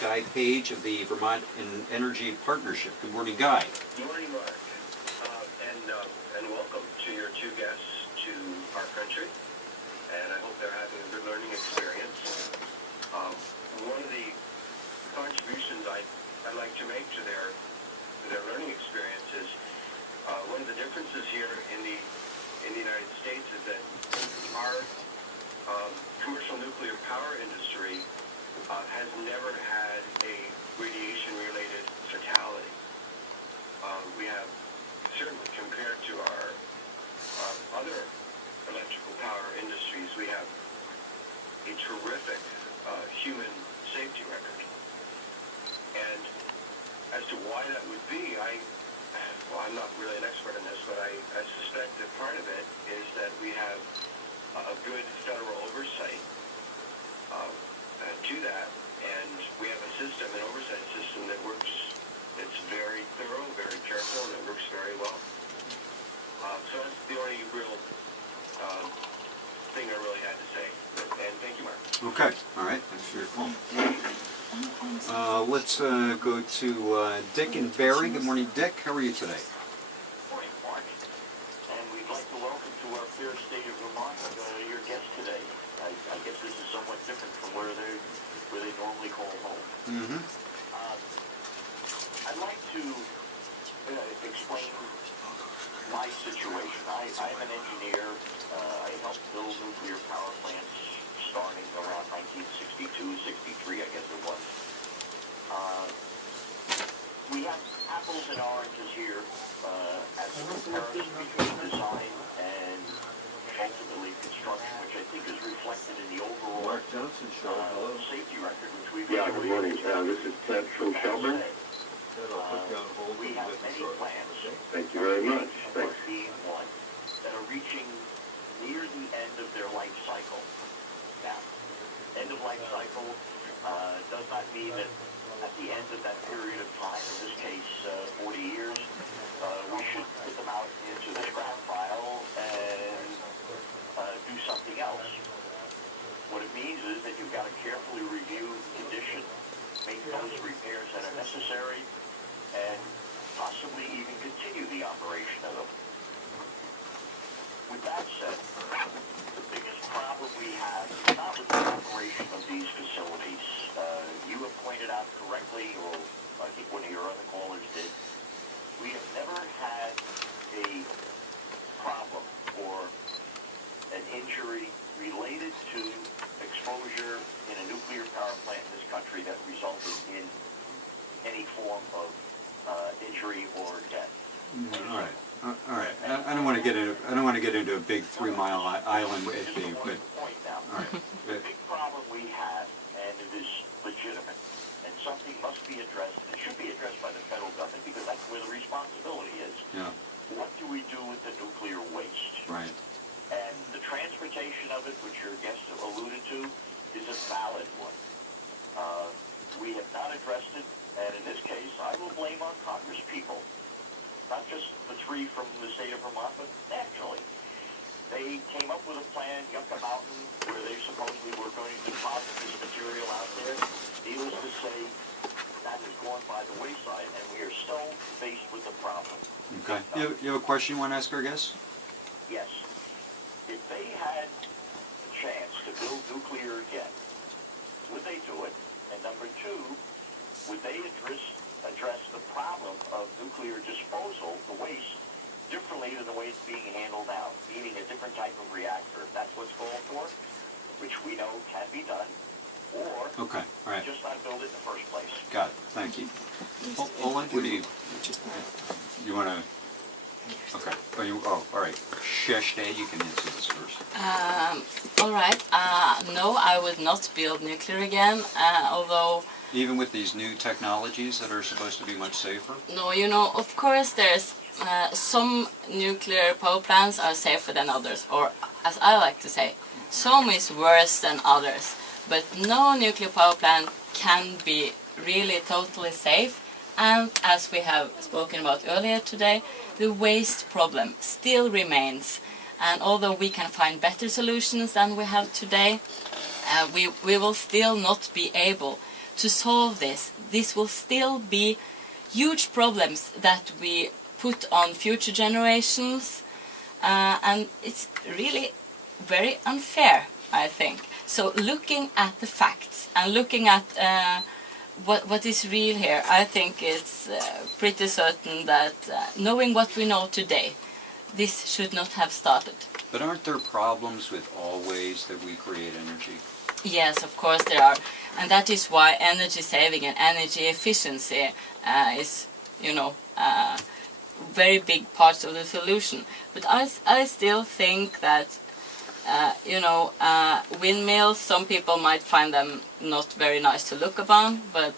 Guy Page of the Vermont Energy Partnership. Good morning, Guy. Good morning, Mark. And welcome to your two guests to our country. And I hope they're having a good learning experience. One of the contributions I'd like to make to their learning experience is one of the differences here in the United States is that our commercial nuclear power industry has never had a radiation-related fatality. We have, certainly compared to our other electrical power industries, we have a terrific human safety record. And as to why that would be, I'm not really an expert in this, but I suspect that part of it is that we have a good federal oversight to that, and we have a system, an oversight system that works. It's very thorough, very careful, and it works very well. So that's the only real thing I really had to say. And thank you, Mark. Okay. All right. Thanks for your call. Let's go to Dick and Barry. Good morning, Dick. How are you today? Good morning, Mark. And we'd like to welcome to our fair state of Vermont your guest today. I guess this is somewhat different from where they normally call home. Mm-hmm. I'd like to explain my situation. I'm an engineer. I helped build nuclear power plants starting around 1962, 63, I guess it was. We have apples and oranges here as a comparison between design and ultimately construction, which I think is reflected in the overall safety record, which we've got. Good morning. This is Ted from Shelburne. We have many plans. Thank you very much. Thanks. Being one that are reaching near the end of their life cycle. Now, end of life cycle does not mean that at the end of that period of time, in this case 40 years, we should put them out into the scrap pile and do something else. What it means is that you've got to carefully review condition, make those repairs that are necessary, and possibly even continue the operation of them. With that said, the biggest problem we have is not with the operation of these facilities. You have pointed out correctly, or I think one of your other callers did, we have never had a problem or an injury related to exposure in a nuclear power plant in this country that resulted in any form of injury or death. All right. All right. I don't want to get into a big 3-mile island issue, but all right. The big problem we have, and it is legitimate, and something must be addressed. It should be addressed by the federal government because that's where the responsibility is. Yeah. What do we do with the nuclear waste? Right. And the transportation of it, which your guest alluded to, is a valid one. We have not addressed it, and in this case, I will blame our Congress people. Not just the 3 from the state of Vermont, but nationally. They came up with a plan, Yucca Mountain, where they supposedly were going to deposit this material out there. Needless to say, that has gone by the wayside, and we are still faced with the problem. Okay. You have a question you want to ask our guests? Yes. If they had a chance to build nuclear again, would they do it? And number 2, would they address the problem of nuclear disposal, the waste, differently than the way it's being handled now, meaning a different type of reactor, if that's what's called for, which we know can be done, or Okay. All right. just not build it in the first place. Got it. Thank you. Oleg, what do you want to? Okay. All right. Kjersti, you can answer this first. All right. No, I would not build nuclear again, although... Even with these new technologies that are supposed to be much safer? No, you know, of course there's some nuclear power plants are safer than others, or as I like to say, some is worse than others. But no nuclear power plant can be really totally safe. And as we have spoken about earlier today, the waste problem still remains. And although we can find better solutions than we have today, we will still not be able to solve this. This will still be huge problems that we put on future generations, and it's really very unfair, I think. So looking at the facts and looking at what is real here, I think it's pretty certain that knowing what we know today, this should not have started. But aren't there problems with all ways that we create energy? Yes, of course there are, and that is why energy saving and energy efficiency is, you know, very big parts of the solution. But I still think that, you know, windmills, some people might find them not very nice to look upon, but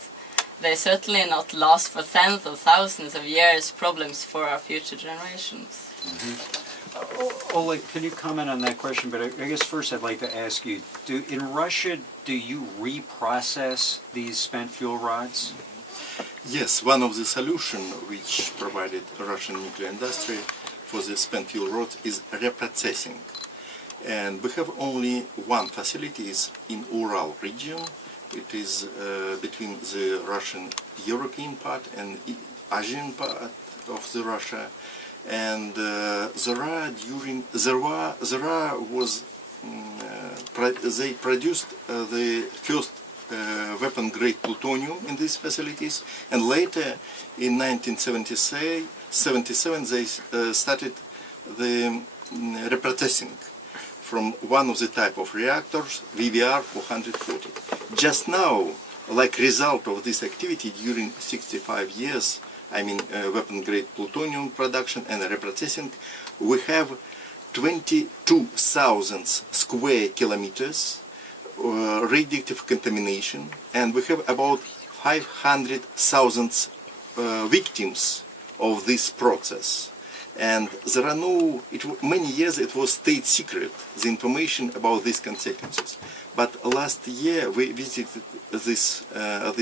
they certainly not last for tens of thousands of years, problems for our future generations. Oleg, can you comment on that question? But I guess first I'd like to ask you, in Russia, do you reprocess these spent fuel rods? Yes, one of the solutions which provided the Russian nuclear industry for the spent fuel rods is reprocessing. And we have only one facility is in Ural region. It is between the Russian European part and Asian part of the Russia. And they produced the first weapon-grade plutonium in these facilities, and later in 1977 they started the reprocessing from one of the type of reactors, VVR 440. Just now, like result of this activity during 65 years, I mean weapon-grade plutonium production and reprocessing, we have 22,000 square kilometers radioactive contamination, and we have about 500,000 victims of this process. And there are many years it was state secret, the information about these consequences. But last year we visited this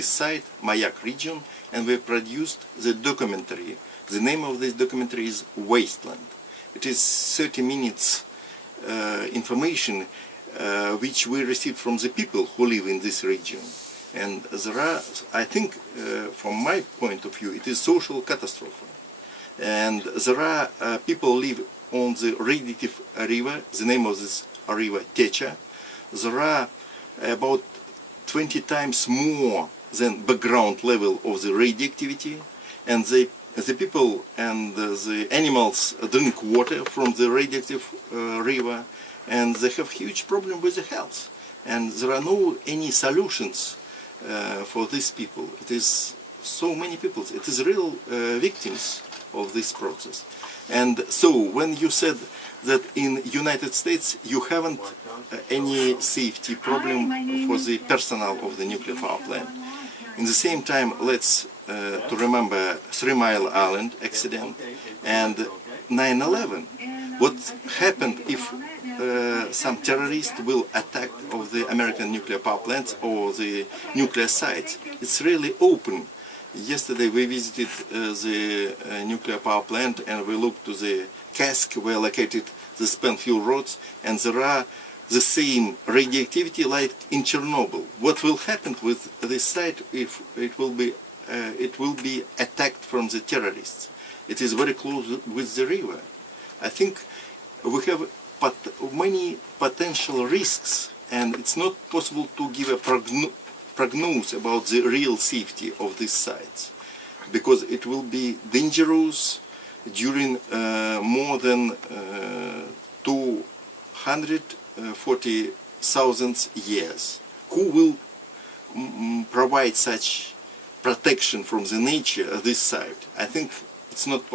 site, Mayak region, and we produced the documentary. The name of this documentary is Wasteland. It is 30 minutes information which we received from the people who live in this region. And there are, I think, from my point of view, it is social catastrophe. And there are people live on the radioactive river. The name of this river Techa. There are about 20 times more than background level of the radioactivity, and the people and the animals drink water from the radioactive river, and they have huge problem with the health. And there are any solutions for these people. It is so many people. It is real victims of this process. And so when you said that in United States you haven't any safety problem for the personnel of the nuclear power plant. In the same time, let's to remember 3 Mile Island accident and 9/11. What happened if some terrorists will attack of the American nuclear power plants or the nuclear sites? It's really open. Yesterday we visited the nuclear power plant and we looked to the cask where located the spent fuel rods, and there are the same radioactivity like in Chernobyl. What will happen with this site if it will be attacked from the terrorists? It is very close with the river. I think we have many potential risks, and it's not possible to give a prognosis about the real safety of these sites, because it will be dangerous during more than 240,000 years. Who will provide such protection from the nature of this site? I think it's not possible.